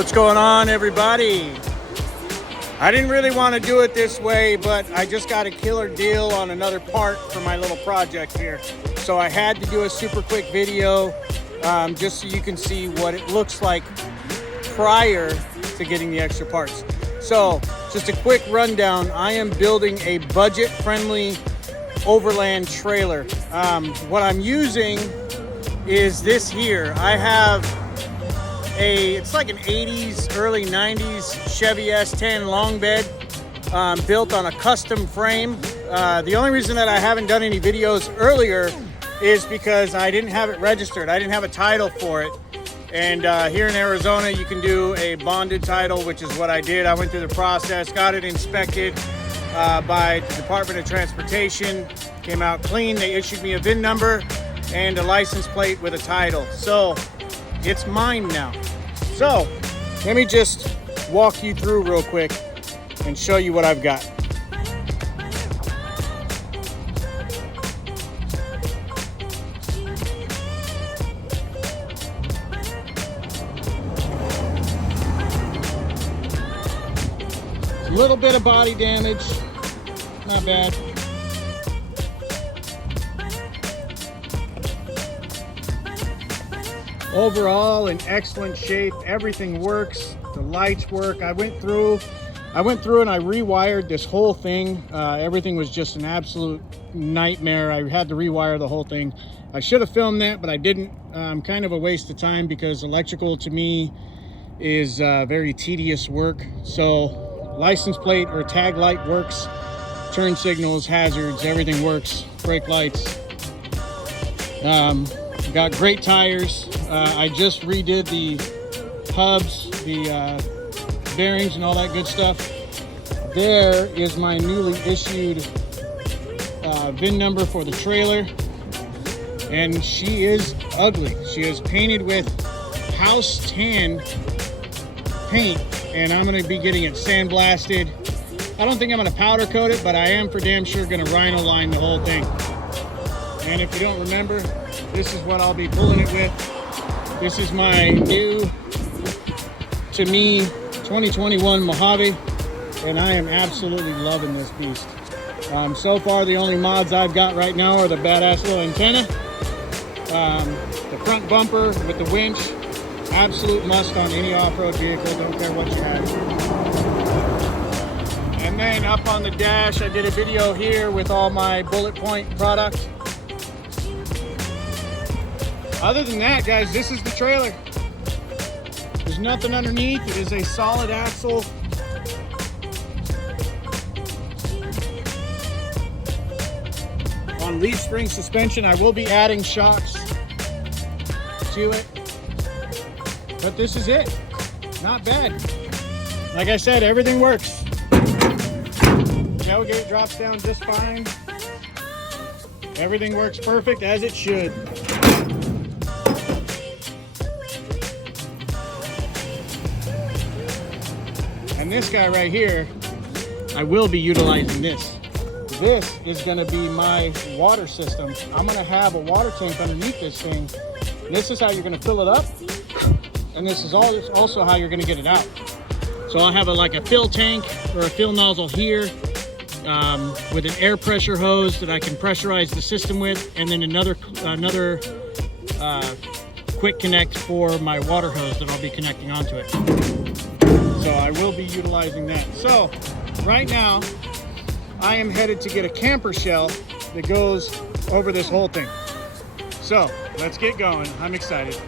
What's going on, everybody? I didn't really want to do it this way, but I just got a killer deal on another part for my little project here. So I had to do a super quick video just so you can see what it looks like prior to getting the extra parts. So just a quick rundown. I am building a budget-friendly overland trailer. What I'm using is this here. I have it's like an 80s, early 90s Chevy S10 long bed built on a custom frame. The only reason that I haven't done any videos earlier is because I didn't have it registered. I didn't have a title for it. And here in Arizona, you can do a bonded title, which is what I did. I went through the process, got it inspected by the Department of Transportation, came out clean. They issued me a VIN number and a license plate with a title. So it's mine now. So let me just walk you through real quick and show you what I've got. A little bit of body damage, not bad. Overall, in excellent shape. Everything works. The lights work. I went through and I rewired this whole thing. Everything was just an absolute nightmare. I had to rewire the whole thing. I should have filmed that, but I didn't. Kind of a waste of time because electrical to me is very tedious work. So license plate or tag light works. Turn signals, hazards, everything works. Brake lights. Got great tires. I just redid the hubs, the bearings and all that good stuff. There is my newly issued VIN number for the trailer. And she is ugly. She is painted with house tan paint, and I'm gonna be getting it sandblasted. I don't think I'm gonna powder coat it, but I am for damn sure gonna rhino line the whole thing. And if you don't remember, this is what I'll be pulling it with. This is my new, to me, 2021 Mojave, and I am absolutely loving this beast. So far, the only mods I've got right now are the badass little antenna, the front bumper with the winch, absolute must on any off-road vehicle, don't care what you have. And then up on the dash, I did a video here with all my bullet point product. Other than that, guys, this is the trailer. There's nothing underneath. It is a solid axle. On leaf spring suspension, I will be adding shocks to it. But this is it. Not bad. Like I said, everything works. Tailgate drops down just fine. Everything works perfect as it should. And this guy right here, I will be utilizing this. This is gonna be my water system. I'm gonna have a water tank underneath this thing. This is how you're gonna fill it up. And this is also how you're gonna get it out. So I'll have like a fill tank or a fill nozzle here with an air pressure hose that I can pressurize the system with, and then another quick connect for my water hose that I'll be connecting onto it. So I will be utilizing that. So right now I am headed to get a camper shell that goes over this whole thing. So let's get going. I'm excited.